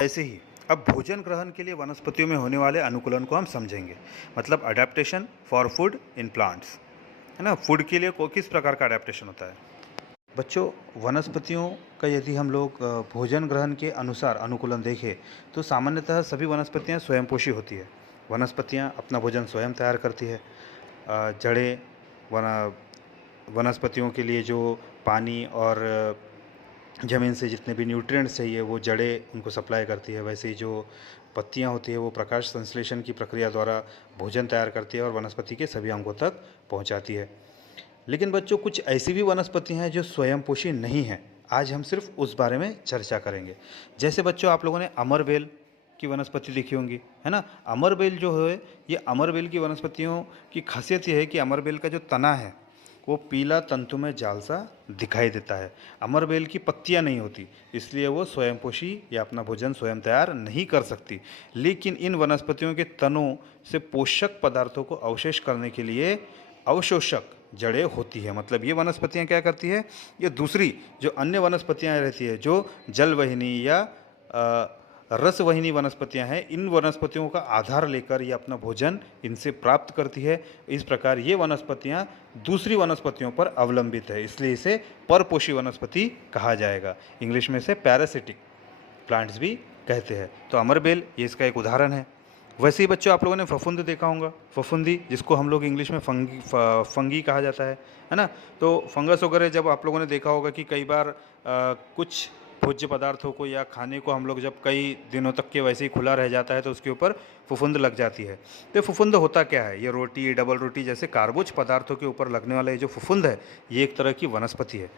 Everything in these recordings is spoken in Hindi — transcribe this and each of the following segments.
ऐसे ही अब भोजन ग्रहण के लिए वनस्पतियों में होने वाले अनुकूलन को हम समझेंगे। मतलब adaptation for food in plants, है ना। फूड के लिए किस प्रकार का अडेप्टेशन होता है बच्चों। वनस्पतियों का यदि हम लोग भोजन ग्रहण के अनुसार अनुकूलन देखें तो सामान्यतः सभी वनस्पतियां स्वयंपोषी होती है। वनस्पतियां अपना भोजन स्वयं तैयार करती है। जड़ें वनस्पतियों के लिए जो पानी और ज़मीन से जितने भी न्यूट्रिएंट्स चाहिए वो जड़ें उनको सप्लाई करती है। वैसे ही जो पत्तियां होती है वो प्रकाश संश्लेषण की प्रक्रिया द्वारा भोजन तैयार करती है और वनस्पति के सभी अंगों तक पहुंचाती है। लेकिन बच्चों कुछ ऐसी भी वनस्पति हैं जो स्वयंपोषी नहीं हैं। आज हम सिर्फ उस बारे में चर्चा करेंगे। जैसे बच्चों आप लोगों ने अमरबेल की वनस्पति देखी होंगी, है ना। अमरबेल जो है, ये अमरबेल की वनस्पतियों की खासियत ये है कि अमरबेल का जो तना है वो पीला तंतुमय जाल सा दिखाई देता है। अमरबेल की पत्तियां नहीं होती, इसलिए वो स्वयंपोषी या अपना भोजन स्वयं तैयार नहीं कर सकती। लेकिन इन वनस्पतियों के तनों से पोषक पदार्थों को अवशेष करने के लिए अवशोषक जड़ें होती है। मतलब ये वनस्पतियां क्या करती है, ये दूसरी जो अन्य वनस्पतियां रहती है जो जलवहिनी या रसवहिनी वनस्पतियां हैं, इन वनस्पतियों का आधार लेकर ये अपना भोजन इनसे प्राप्त करती है। इस प्रकार ये वनस्पतियां दूसरी वनस्पतियों पर अवलंबित है, इसलिए इसे परपोषी वनस्पति कहा जाएगा। इंग्लिश में इसे पैरासिटिक प्लांट्स भी कहते हैं। तो अमरबेल ये इसका एक उदाहरण है। वैसे ही बच्चों आप लोगों ने फफूंद देखा होगा, फफूंदी, जिसको हम लोग इंग्लिश में फंगी कहा जाता है ना। तो फंगस वगैरह जब आप लोगों ने देखा होगा कि कई बार कुछ भोज्य पदार्थों को या खाने को हम लोग जब कई दिनों तक के वैसे ही खुला रह जाता है तो उसके ऊपर फफूंद लग जाती है। तो फफूंद होता क्या है, ये रोटी, डबल रोटी जैसे कार्बोज पदार्थों के ऊपर लगने वाला ये जो फफूंद है, ये एक तरह की वनस्पति है।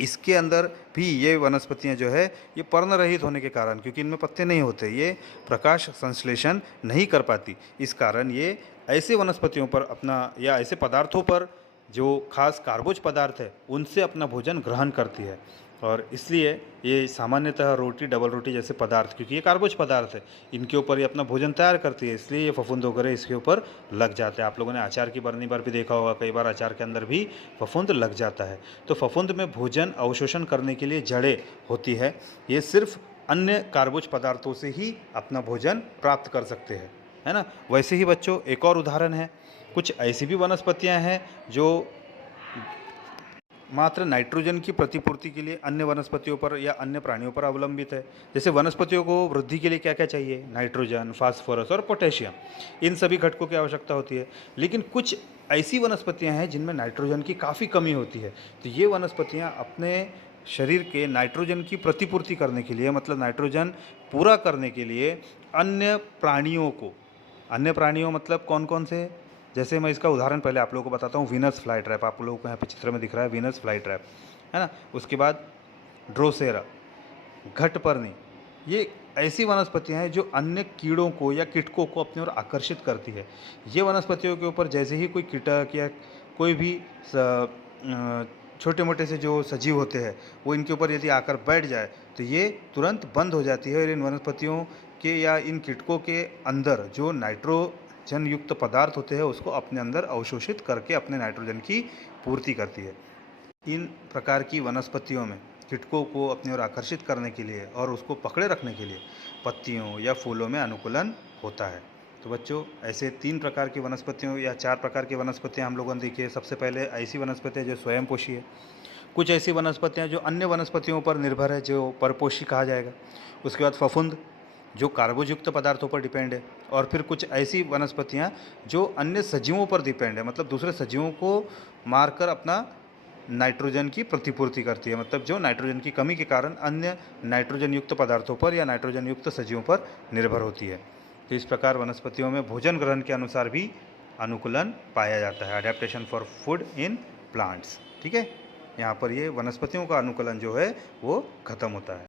इसके अंदर भी ये वनस्पतियां जो है ये पर्ण रहित होने के कारण, क्योंकि इनमें पत्ते नहीं होते, ये प्रकाश संश्लेषण नहीं कर पाती। इस कारण ये ऐसे वनस्पतियों पर अपना या ऐसे पदार्थों पर जो खास कार्बोज पदार्थ है उनसे अपना भोजन ग्रहण करती है। और इसलिए ये सामान्यतः रोटी, डबल रोटी जैसे पदार्थ, क्योंकि ये कार्बोज पदार्थ है, इनके ऊपर ये अपना भोजन तैयार करती है, इसलिए ये फफूंद वगैरह इसके ऊपर लग जाते हैं। आप लोगों ने अचार की बरनी पर भी देखा होगा, कई बार अचार के अंदर भी फफूंद लग जाता है। तो फफूंद में भोजन अवशोषण करने के लिए जड़ें होती है। ये सिर्फ अन्य कार्बोज पदार्थों से ही अपना भोजन प्राप्त कर सकते हैं, है ना। वैसे ही बच्चों एक और उदाहरण है, कुछ ऐसी भी वनस्पतियां हैं जो मात्र नाइट्रोजन की प्रतिपूर्ति के लिए अन्य वनस्पतियों पर या अन्य प्राणियों पर अवलंबित है। जैसे वनस्पतियों को वृद्धि के लिए क्या क्या चाहिए, नाइट्रोजन, फास्फोरस और पोटेशियम, इन सभी घटकों की आवश्यकता होती है। लेकिन कुछ ऐसी वनस्पतियां हैं जिनमें नाइट्रोजन की काफ़ी कमी होती है। तो ये वनस्पतियां अपने शरीर के नाइट्रोजन की प्रतिपूर्ति करने के लिए, मतलब नाइट्रोजन पूरा करने के लिए अन्य प्राणियों को, अन्य प्राणियों मतलब कौन कौन से, जैसे मैं इसका उदाहरण पहले आप लोगों को बताता हूँ। वीनस फ्लाई ट्रैप आप लोगों को यहाँ पे चित्र में दिख रहा है, वीनस फ्लाई ट्रैप, है ना। उसके बाद ड्रोसेरा, घटपर्णी, ये ऐसी वनस्पतियाँ हैं जो अन्य कीड़ों को या कीटकों को अपनी ओर आकर्षित करती है। ये वनस्पतियों के ऊपर जैसे ही कोई कीटक या कोई भी छोटे मोटे से जो सजीव होते हैं वो इनके ऊपर यदि आकर बैठ जाए तो ये तुरंत बंद हो जाती है और इन वनस्पतियों के या इन कीटकों के अंदर जो नाइट्रोजन युक्त पदार्थ होते हैं उसको अपने अंदर अवशोषित करके अपने नाइट्रोजन की पूर्ति करती है। इन प्रकार की वनस्पतियों में कीटकों को अपनी ओर आकर्षित करने के लिए और उसको पकड़े रखने के लिए पत्तियों या फूलों में अनुकूलन होता है। तो बच्चों ऐसे 3 प्रकार की वनस्पतियों या 4 प्रकार की वनस्पतियां हम लोगों ने देखी है। सबसे पहले ऐसी वनस्पतियां जो स्वयंपोषी है, कुछ ऐसी वनस्पतियां जो अन्य वनस्पतियों पर निर्भर है, जो परपोषी कहा जाएगा। उसके बाद फफूंद जो कार्बोयुक्त पदार्थों पर डिपेंड है, और फिर कुछ ऐसी वनस्पतियां जो अन्य सजीवों पर डिपेंड है, मतलब दूसरे सजीवों को मारकर अपना नाइट्रोजन की प्रतिपूर्ति करती है, मतलब जो नाइट्रोजन की कमी के कारण अन्य नाइट्रोजन युक्त पदार्थों पर या नाइट्रोजन युक्त सजीवों पर निर्भर होती है। तो इस प्रकार वनस्पतियों में भोजन ग्रहण के अनुसार भी अनुकूलन पाया जाता है, adaptation for food in plants. ठीक है, यहाँ पर ये वनस्पतियों का अनुकूलन जो है वो खत्म होता है।